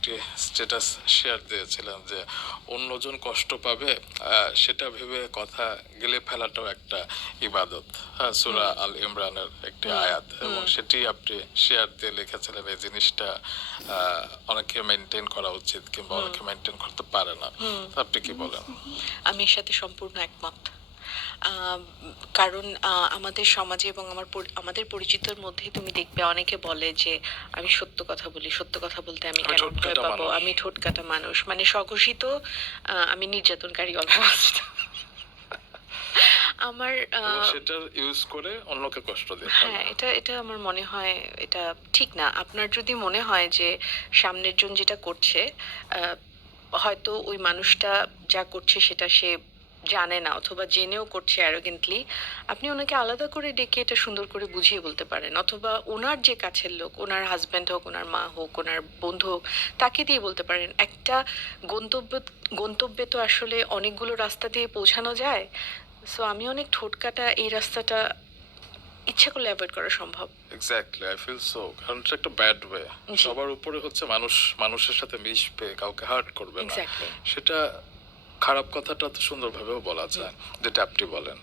একটি status share দিয়েছিলেন যে অন্যজন কষ্ট পাবে সেটা ভেবে কথা গেলে ফেলাটাও একটা ইবাদত। হ্যাঁ, সূরা আল ইমরানের একটি আয়াত, এবং সেটি আপনি শেয়ার দিয়ে লিখেছিলেন এই জিনিসটা অনেকে মেনটেন করা উচিত, কিংবা অনেকে মেনটেন করতে পারে না। আপনি কি বলেন? আমি এর সাথে সম্পূর্ণ একমত। কারণ আমাদের সমাজে এবং আমাদের পরিচিতর মধ্যে তুমি দেখবে অনেকে বলে যে আমি সত্য কথা বলি, সত্য কথা বলতে আমি আমি কেন ঠোঁট ভয় কাটা পাবো, মানুষ। আমি ঠোঁট কাটা মানুষ, মানে স্বঘোষিত আমি নির্যাতনকারী অলমোস্ট। আমার এবং সেটার ইউজ করে অন্যকে কষ্ট দিয়ে হ্যাঁ, ফেলা। এটা এটা আমার মনে হয় এটা ঠিক না। আপনার যদি মনে হয় যে সামনের জন যেটা করছে আহ, হয়তো ওই মানুষটা যা করছে সেটা সে জানে না অথবা জেনেও করছে অ্যারোগেন্টলি, আপনি ওনাকে আলাদা করে ডেকে এটা সুন্দর করে বুঝিয়ে বলতে পারেন, অথবা ওনার যে কাছের লোক, ওনার হাজব্যান্ড হোক, ওনার মা হোক, ওনার বন্ধু হোক, তাকে দিয়ে বলতে পারেন। একটা গন্তব্য গন্তব্যে তো আসলে অনেকগুলো রাস্তা দিয়ে পৌঁছানো যায়। সো আমি অনেক ঠোঁট কাটা এই রাস্তাটা ইচ্ছা করলে অ্যাভয়েড করা সম্ভব। Exactly, I feel so. কারণ এটা একটা ব্যাড ওয়ে। জি, সবার উপরে হচ্ছে মানুষ মানুষের সাথে মিশবে, কাউকে হার্ট করবে না। এক্স্যাক্টলি। সেটা খারাপ কথাটা তো সুন্দরভাবেও বলা হুম। যায়, যেটা আপনি বলেন।